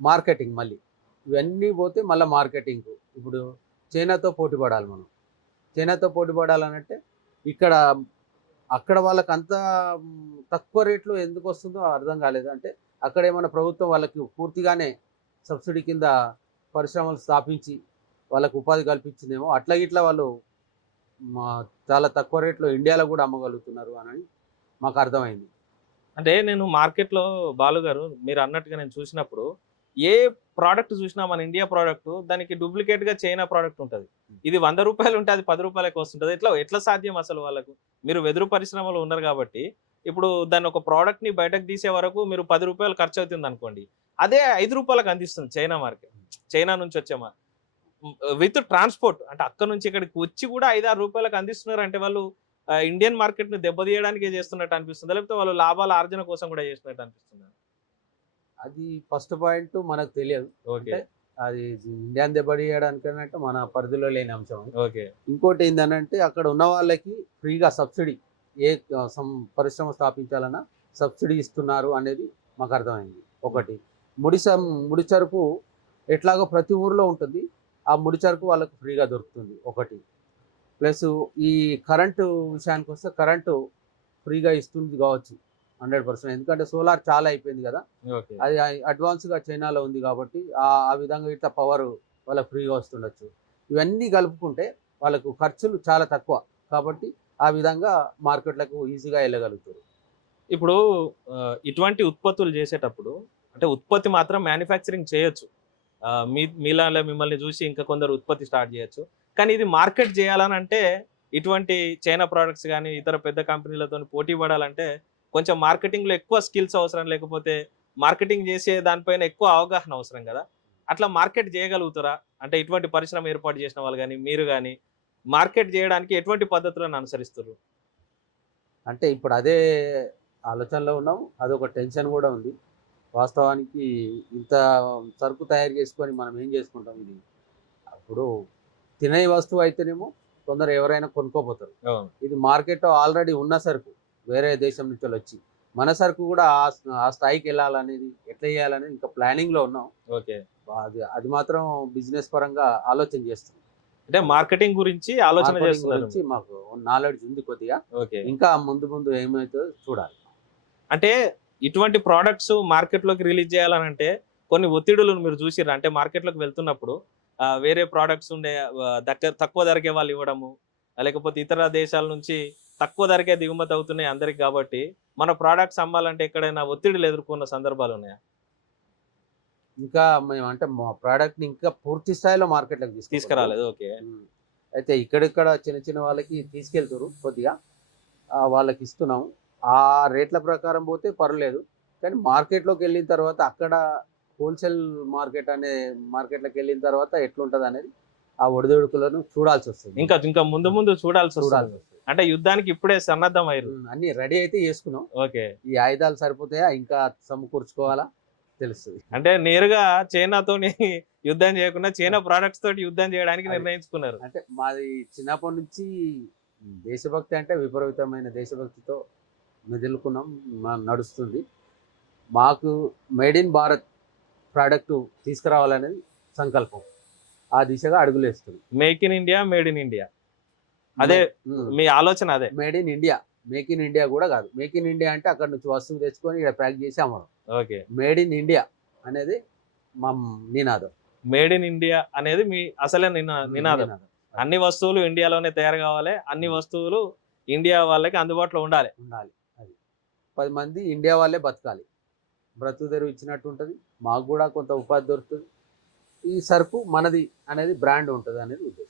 Marketing మళ్ళీ. ఇవన్నీ పోతే మళ్ళీ మార్కెటింగ్. ఇప్పుడు చైనాతో పోటీ పడాలి మనం. చైనాతో పోటీ పడాలనంటే ఇక్కడ అక్కడ వాళ్ళకి అంత తక్కువ రేట్లో ఎందుకు వస్తుందో అర్థం కాలేదు. అంటే అక్కడ ఏమైనా ప్రభుత్వం వాళ్ళకి పూర్తిగానే సబ్సిడీ కింద పరిశ్రమలు స్థాపించి వాళ్ళకు ఉపాధి కల్పించిందేమో అట్లా ఇట్లా వాళ్ళు మా చాలా తక్కువ రేట్లో ఇండియాలో కూడా అమ్మగలుగుతున్నారు అని మాకు అర్థమైంది. అంటే నేను మార్కెట్లో బాలుగారు మీరు అన్నట్టుగా నేను చూసినప్పుడు ఏ ప్రోడక్ట్ చూసినా మన ఇండియా ప్రోడక్ట్ దానికి డూప్లికేట్గా చైనా ప్రోడక్ట్ ఉంటుంది. ఇది వంద రూపాయలు ఉంటే అది పది రూపాయలకి వస్తుంటుంది. ఎట్లా ఎట్లా సాధ్యం అసలు వాళ్ళకు? మీరు వెదురు పరిశ్రమలో ఉన్నారు కాబట్టి ఇప్పుడు దాన్ని ఒక ప్రోడక్ట్ని బయటకు తీసే వరకు మీరు పది రూపాయలు ఖర్చు అవుతుంది అనుకోండి. అదే ఐదు రూపాయలకు అందిస్తుంది చైనా మార్కెట్ చైనా నుంచి వచ్చే విత్ ట్రాన్స్పోర్ట్ అంటే అక్కడ నుంచి ఇక్కడికి వచ్చి కూడా ఐదు ఆరు రూపాయలకు అందిస్తున్నారు అంటే వాళ్ళు ఇండియన్ మార్కెట్ని దెబ్బతీయడానికి చేస్తున్నట్టు అనిపిస్తుంది? లేకపోతే వాళ్ళు లాభాల ఆర్జన కోసం కూడా చేస్తున్నట్టు అనిపిస్తుంది? అది ఫస్ట్ పాయింట్ మనకు తెలియదు. ఓకే. అది ఇండియాని దెబ్బతీయడానికంటే మన పరిధిలో లేని అంశం. ఓకే. ఇంకోటి ఏంటంటే అక్కడ ఉన్న వాళ్ళకి ఫ్రీగా సబ్సిడీ ఏ పరిశ్రమ స్థాపించాలన్నా సబ్సిడీ ఇస్తున్నారు అనేది మాకు అర్థమైంది. ఒకటి. ముడి సం ముడి సరుకు ఎట్లాగో ప్రతి ఊర్లో ఉంటుంది. ఆ ముడి సరుకు వాళ్ళకు ఫ్రీగా దొరుకుతుంది. ఒకటి. ప్లస్ ఈ కరెంటు విషయానికి వస్తే కరెంటు ఫ్రీగా ఇస్తుంది కావచ్చు. Hundred percent. ఎందుకంటే సోలార్ చాలా అయిపోయింది కదా. అది అడ్వాన్స్గా చైనాలో ఉంది కాబట్టి ఆ ఆ విధంగా ఇట్లా పవర్ వాళ్ళకి ఫ్రీగా వస్తుండొచ్చు. ఇవన్నీ కలుపుకుంటే వాళ్ళకు ఖర్చులు చాలా తక్కువ. కాబట్టి ఆ విధంగా మార్కెట్లకు ఈజీగా వెళ్ళగలుగుతారు. ఇప్పుడు ఇటువంటి ఉత్పత్తులు చేసేటప్పుడు అంటే ఉత్పత్తి మాత్రం మ్యానుఫ్యాక్చరింగ్ చేయొచ్చు. మీ మీలా మిమ్మల్ని చూసి ఇంకా కొందరు ఉత్పత్తి స్టార్ట్ చేయొచ్చు. కానీ ఇది మార్కెట్ చేయాలని అంటే ఇటువంటి చైనా ప్రోడక్ట్స్ కానీ ఇతర పెద్ద కంపెనీలతో పోటీ పడాలంటే కొంచెం మార్కెటింగ్లో ఎక్కువ స్కిల్స్ అవసరం లేకపోతే మార్కెటింగ్ చేసే దానిపైన ఎక్కువ అవగాహన అవసరం కదా? అట్లా మార్కెట్ చేయగలుగుతారా? అంటే ఇటువంటి పరిశ్రమ ఏర్పాటు చేసిన వాళ్ళు కానీ మీరు కానీ మార్కెట్ చేయడానికి ఎటువంటి పద్ధతులను అనుసరిస్తారు అంటే ఇప్పుడు అదే ఆలోచనలో ఉన్నాం. అదొక టెన్షన్ కూడా ఉంది. వాస్తవానికి ఇంత సరుకు తయారు చేసుకొని మనం ఏం చేసుకుంటాం ఇది? అప్పుడు తినే వస్తువు అయితేనేమో కొందరు ఎవరైనా కొనుక్కోపోతారు. ఇది మార్కెట్ ఆల్రెడీ ఉన్న సరుకు. వేరే దేశం నుంచి వచ్చి మన సరుకు కూడా ఆ స్థాయికి వెళ్ళాలనేది ఎట్లా చేయాలనేది ఇంకా ప్లానింగ్లో ఉన్నాం. ఓకే. అది అది మాత్రం బిజినెస్ పరంగా ఆలోచన చేస్తున్నాం అంటే మార్కెటింగ్ గురించి ఆలోచన గురించి మాకు నాలెడ్జ్ ఉంది కొద్దిగా. ఇంకా ముందు ముందు ఏమవుతుందో చూడాలి. అంటే ఇటువంటి ప్రోడక్ట్స్ మార్కెట్లోకి రిలీజ్ చేయాలనంటే కొన్ని ఒత్తిడులు మీరు చూసిర్రు? అంటే మార్కెట్లోకి వెళ్తున్నప్పుడు వేరే ప్రోడక్ట్స్ ఉండే దగ్గర తక్కువ ధరకే వాళ్ళు ఇవ్వడము లేకపోతే ఇతర దేశాల నుంచి తక్కువ ధరకే దిగుమతి అవుతున్నాయి అందరికి కాబట్టి మన ప్రోడక్ట్స్ అమ్మాలంటే ఎక్కడైనా ఒత్తిడిలు ఎదుర్కొన్న సందర్భాలు ఉన్నాయా? ఇంకా మేము అంటే మా ప్రోడక్ట్ని ఇంకా పూర్తి స్థాయిలో మార్కెట్లోకి తీసుకు తీసుకురాలేదు ఓకే. అయితే ఇక్కడిక్కడ చిన్న చిన్న వాళ్ళకి తీసుకెళ్తారు కొద్దిగా. వాళ్ళకి ఇస్తున్నాం ఆ రేట్ల ప్రకారం పోతే పర్లేదు. కానీ మార్కెట్లోకి వెళ్ళిన తర్వాత అక్కడ హోల్సేల్ మార్కెట్ అనే మార్కెట్లోకి వెళ్ళిన తర్వాత ఎట్లుంటది అనేది ఆ ఒడిదొడుకులను చూడాల్సి వస్తుంది ఇంకా ఇంకా ముందు ముందు చూడాల్సి చూడాల్సి వస్తుంది అంటే యుద్ధానికి ఇప్పుడే సన్నద్ధం అయ్యారు. అన్ని రెడీ అయితే చేసుకున్నాం. ఓకే. ఈ ఆయుధాలు సరిపోతాయా? ఇంకా సమకూర్చుకోవాలా? తెలుస్తుంది. అంటే నేరుగా చైనాతోని యుద్ధం చేయకుండా చైనా ప్రోడక్ట్స్ తోటి యుద్ధం చేయడానికి. నిర్ణయించుకున్నారు. అంటే మాది చిన్నప్పటి నుంచి దేశభక్తి అంటే విపరీతమైన దేశభక్తితో మెదులుకున్నాం మా నడుస్తుంది. మాకు మేడ్ ఇన్ భారత్ ప్రోడక్ట్ తీసుకురావాలనేది సంకల్పం. ఆ దిశగా అడుగులేస్తుంది. Make in India made in India అదే మీ ఆలోచన అదే. Made in India make in India కూడా కాదు. మేక్ ఇన్ ఇండియా అంటే అక్కడ నుంచి వస్తువు తెచ్చుకొని ఇక్కడ ప్యాక్ చేసి అమ్మడం. ఓకే. మేడ్ ఇన్ ఇండియా అనేది మా నినాదం. మేడ్ ఇన్ ఇండియా అనేది మీ అసలే నినా- నినాదం. అన్ని వస్తువులు ఇండియాలోనే తయారు కావాలి. అన్ని వస్తువులు ఇండియా వాళ్ళకి అందుబాటులో ఉండాలి. ఉండాలి. అది. పది మంది ఇండియా వాళ్ళే బతకాలి. బ్రతుకు తెరువు ఇచ్చినట్టు ఉంటుంది. మాకు కూడా కొంత ఉపాధి దొరుకుతుంది. ఈ సరుకు మనది అనేది బ్రాండ్ ఉంటుంది అనేది ఉద్దేశం.